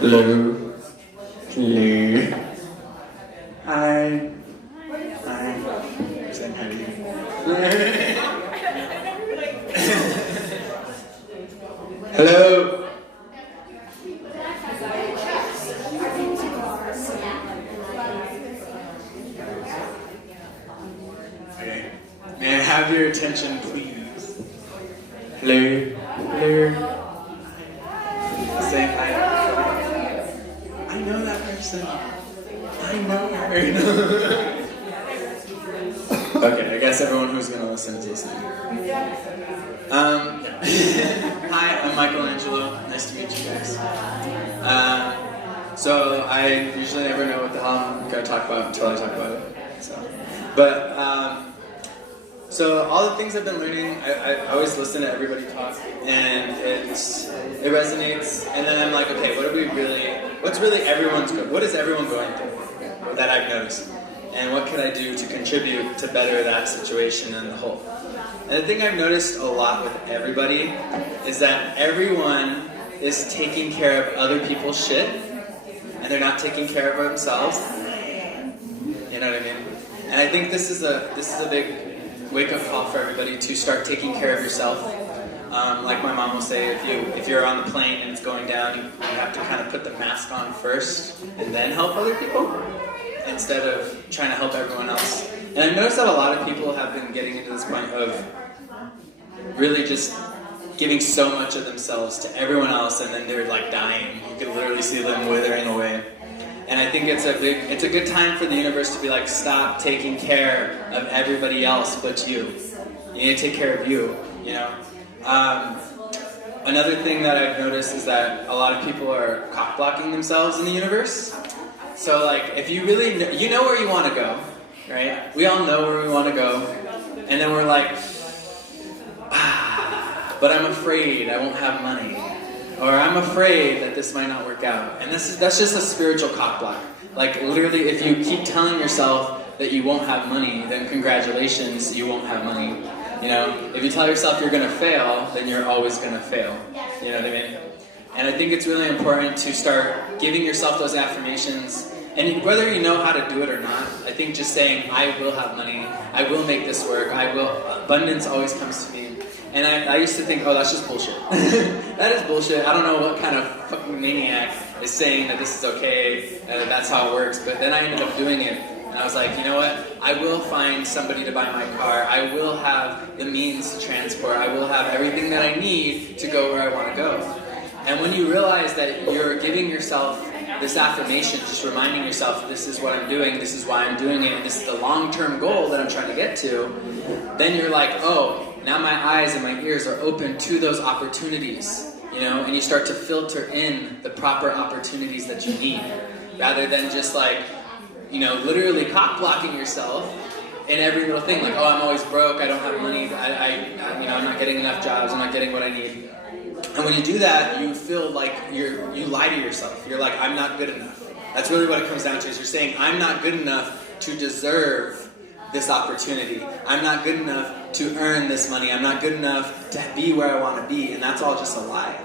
Hello. Hello. Hi. Hi. Saying hi to you. Hello. Okay. May I have your attention, please? Hello. Hello. Saying hi. I know that person. I know her. Okay, I guess everyone who's going to listen is listening. Hi, I'm Angelo. Nice to meet you guys. So I usually never know what the hell I'm going to talk about until I talk about it. So all the things I've been learning, I always listen to everybody talk, and it resonates. And then I'm like, okay, what's really everyone's good? What is everyone going through that I've noticed? And what can I do to contribute to better that situation and the whole? And the thing I've noticed a lot with everybody is that everyone is taking care of other people's shit, and they're not taking care of themselves. You know what I mean? And I think this is a big wake-up call for everybody to start taking care of yourself. Like my mom will say, if you're on the plane and it's going down, you have to kind of put the mask on first and then help other people, instead of trying to help everyone else. And I've noticed that a lot of people have been getting into this point of really just giving so much of themselves to everyone else, and then they're like dying. You can literally see them withering away. And I think it's a good time for the universe to be like, stop taking care of everybody else but you. You need to take care of you, you know? Another thing that I've noticed is that a lot of people are cock-blocking themselves in the universe. So like, if you really know, you know where you want to go, right? We all know where we want to go. And then we're like, but I'm afraid I won't have money. Or I'm afraid that this might not work out. And that's just a spiritual cock block. Like literally, if you keep telling yourself that you won't have money, then congratulations, you won't have money. You know, if you tell yourself you're gonna fail, then you're always gonna fail. You know what I mean? And I think it's really important to start giving yourself those affirmations. And whether you know how to do it or not, I think just saying, I will have money, I will make this work, abundance always comes to me. And I used to think, oh, that's just bullshit. That is bullshit. I don't know what kind of fucking maniac is saying that this is okay, that's how it works. But then I ended up doing it. And I was like, you know what? I will find somebody to buy my car. I will have the means to transport. I will have everything that I need to go where I want to go. And when you realize that you're giving yourself this affirmation, just reminding yourself, this is what I'm doing, this is why I'm doing it, this is the long-term goal that I'm trying to get to, then you're like, oh, now my eyes and my ears are open to those opportunities, you know, and you start to filter in the proper opportunities that you need, rather than just like, you know, literally cock-blocking yourself in every little thing, like, oh, I'm always broke, I don't have money, I'm not getting enough jobs, I'm not getting what I need. And when you do that, you feel like you lie to yourself. You're like, I'm not good enough. That's really what it comes down to, is you're saying, I'm not good enough to deserve this opportunity. I'm not good enough to earn this money. I'm not good enough to be where I want to be. And that's all just a lie.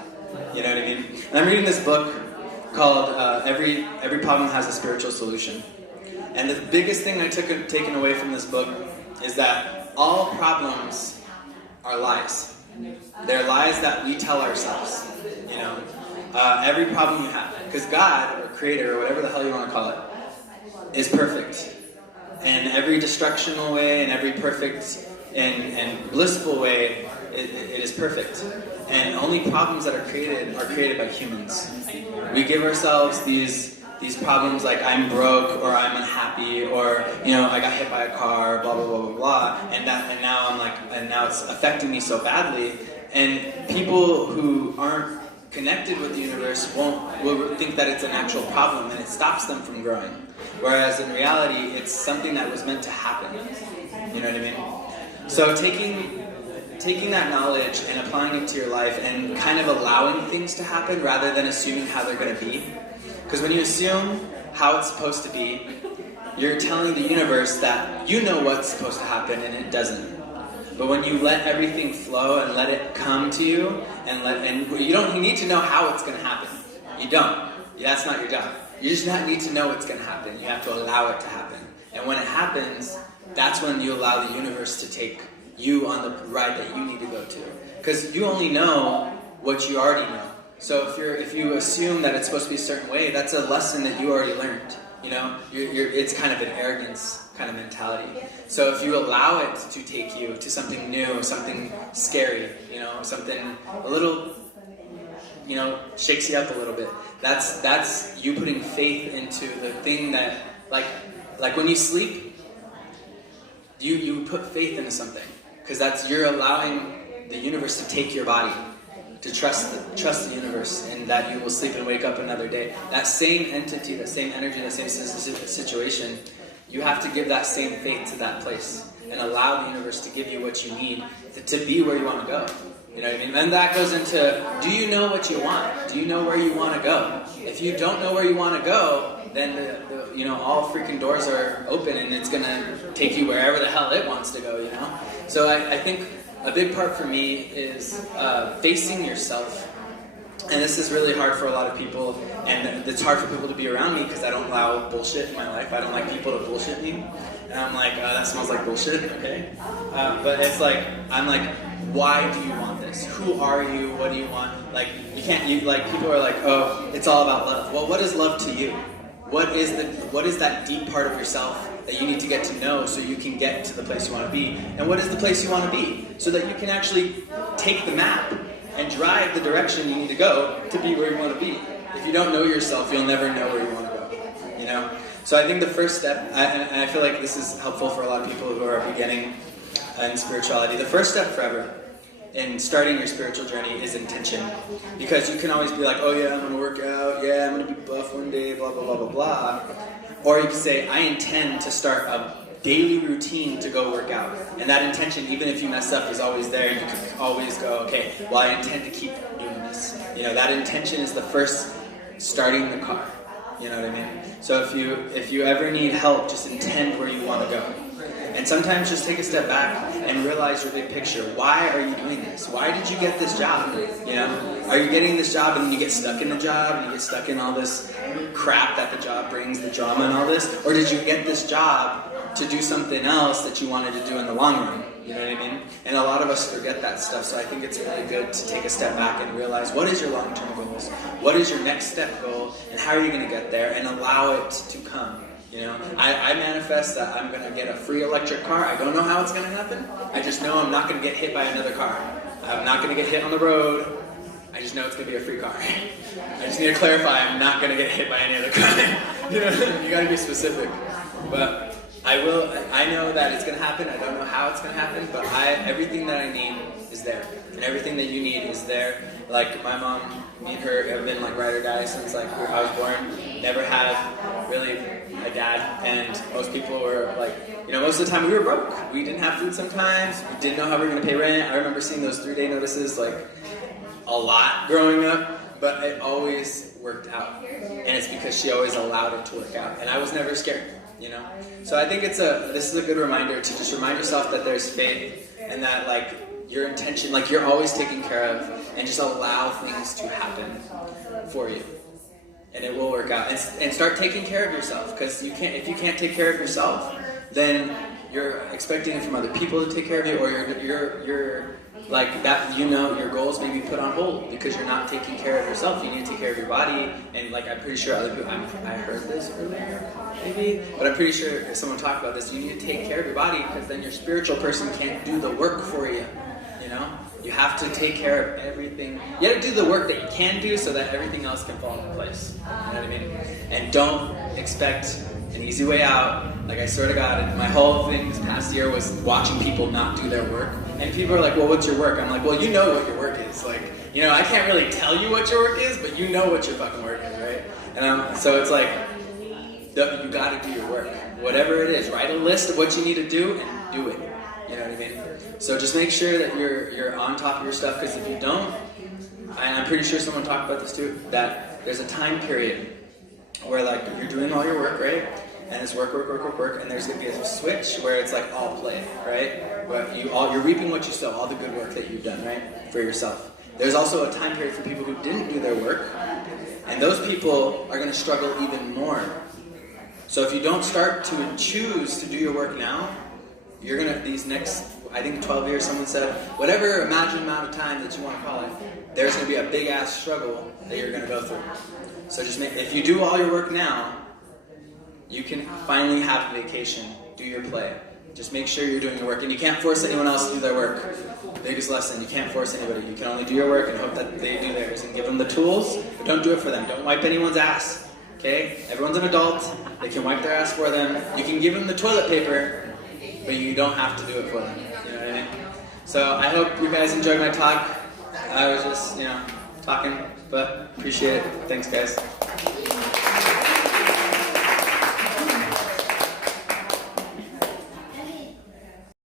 You know what I mean? And I'm reading this book called Every Problem Has a Spiritual Solution. And the biggest thing I taken away from this book is that all problems are lies. They're lies that we tell ourselves, you know. Every problem you have, because God, or Creator, or whatever the hell you want to call it, is perfect. And every destructional way, and every perfect and blissful way, it is perfect. And only problems that are created by humans. We give ourselves these problems like I'm broke, or I'm unhappy, or you know, I got hit by a car, blah blah blah blah blah, and now it's affecting me so badly. And people who aren't connected with the universe will think that it's an actual problem, and it stops them from growing. Whereas in reality, it's something that was meant to happen. You know what I mean? So taking that knowledge and applying it to your life, and kind of allowing things to happen rather than assuming how they're going to be. Because when you assume how it's supposed to be, you're telling the universe that you know what's supposed to happen and it doesn't. But when you let everything flow and let it come to you, and you need to know how it's going to happen. You don't. That's not your job. You just need to know what's going to happen. You have to allow it to happen. And when it happens, that's when you allow the universe to take you on the ride that you need to go to. Because you only know what you already know. So if you assume that it's supposed to be a certain way, that's a lesson that you already learned. You know, it's kind of an arrogance kind of mentality. So if you allow it to take you to something new, something scary, you know, something a little, you know, shakes you up a little bit, that's you putting faith into the thing that, like when you sleep, you put faith into something, because you're allowing the universe to take your body, to trust the universe, and that you will sleep and wake up another day. That same entity, that same energy, that same situation, you have to give that same faith to that place and allow the universe to give you what you need to be where you want to go. You know what I mean? And that goes into, do you know what you want? Do you know where you want to go? If you don't know where you want to go, then all freaking doors are open, and it's gonna take you wherever the hell it wants to go. You know. So I think a big part for me is facing yourself. And this is really hard for a lot of people, and it's hard for people to be around me because I don't allow bullshit in my life. I don't like people to bullshit me. And I'm like, that smells like bullshit, okay? But it's like, I'm like, why do you want this? Who are you? What do you want? Like, people are like, oh, it's all about love. Well, what is love to you? What is that deep part of yourself that you need to get to know so you can get to the place you want to be? And what is the place you want to be? So that you can actually take the map and drive the direction you need to go to be where you want to be. If you don't know yourself, you'll never know where you want to go. You know? So I think the first step, and I feel like this is helpful for a lot of people who are beginning in spirituality, the first step forever in starting your spiritual journey is intention. Because you can always be like, oh yeah, I'm going to work out, yeah, I'm going to be buff one day, blah, blah, blah, blah, blah. Or you can say, I intend to start a daily routine to go work out. And that intention, even if you mess up, is always there. You can always go, okay, well, I intend to keep doing this. You know, that intention is the first starting the car. You know what I mean? So if you ever need help, just intend where you want to go. And sometimes just take a step back and realize your big picture. Why are you doing this? Why did you get this job? You know, are you getting this job and you get stuck in the job and you get stuck in all this crap that the job brings, the drama and all this? Or did you get this job to do something else that you wanted to do in the long run? You know what I mean? And a lot of us forget that stuff, so I think it's really good to take a step back and realize, what is your long-term goals? What is your next step goal? And how are you going to get there? And allow it to come. You know, I manifest that I'm going to get a free electric car. I don't know how it's going to happen. I just know I'm not going to get hit by another car. I'm not going to get hit on the road. I just know it's going to be a free car. I just need to clarify, I'm not going to get hit by any other car. You know, you got to be specific. But I know that it's going to happen. I don't know how it's going to happen, but everything that I need is there. And everything that you need is there. Like my mom, me and her have been like ride or die since like I was born. Never had really a dad, and most people were like, you know, most of the time we were broke. We didn't have food sometimes. We didn't know how we were going to pay rent. I remember seeing those 3-day notices like a lot growing up, but it always worked out. And it's because she always allowed it to work out. And I was never scared, you know? So I think this is a good reminder to just remind yourself that there's faith and that like your intention, like you're always taken care of, and just allow things to happen for you. And it will work out. And start taking care of yourself, because if you can't take care of yourself, then you're expecting it from other people to take care of you, or you're like that, you know, your goals may be put on hold because you're not taking care of yourself. You need to take care of your body, and like I'm pretty sure other people, I heard this earlier, maybe, but I'm pretty sure someone talked about this. You need to take care of your body, because then your spiritual person can't do the work for you. You know, you have to take care of everything. You have to do the work that you can do so that everything else can fall into place. You know what I mean? And don't expect an easy way out. Like, I swear to God, my whole thing this past year was watching people not do their work. And people are like, well, what's your work? I'm like, well, you know what your work is. Like, you know, I can't really tell you what your work is, but you know what your fucking work is, right? And so it's like, you gotta do your work. Whatever it is, write a list of what you need to do and do it. You know what I mean? So just make sure that you're on top of your stuff, because if you don't, and I'm pretty sure someone talked about this too, that there's a time period where like you're doing all your work, right? And it's work, and there's gonna be a switch where it's like all play, right? But you're reaping what you sow, all the good work that you've done, right? For yourself. There's also a time period for people who didn't do their work, And those people are going to struggle even more. So if you don't start to choose to do your work now, you're going to, these next, I think 12 years, someone said, whatever imagined amount of time that you want to call it, there's going to be a big ass struggle that you're going to go through. So just if you do all your work now, you can finally have a vacation, do your play. Just make sure you're doing your work. And you can't force anyone else to do their work. Biggest lesson, you can't force anybody. You can only do your work and hope that they do theirs. And give them the tools, but don't do it for them. Don't wipe anyone's ass. Okay? Everyone's an adult. They can wipe their ass for them. You can give them the toilet paper, but you don't have to do it for them. You know what I mean? So I hope you guys enjoyed my talk. I was just, talking, but appreciate it. Thanks, guys.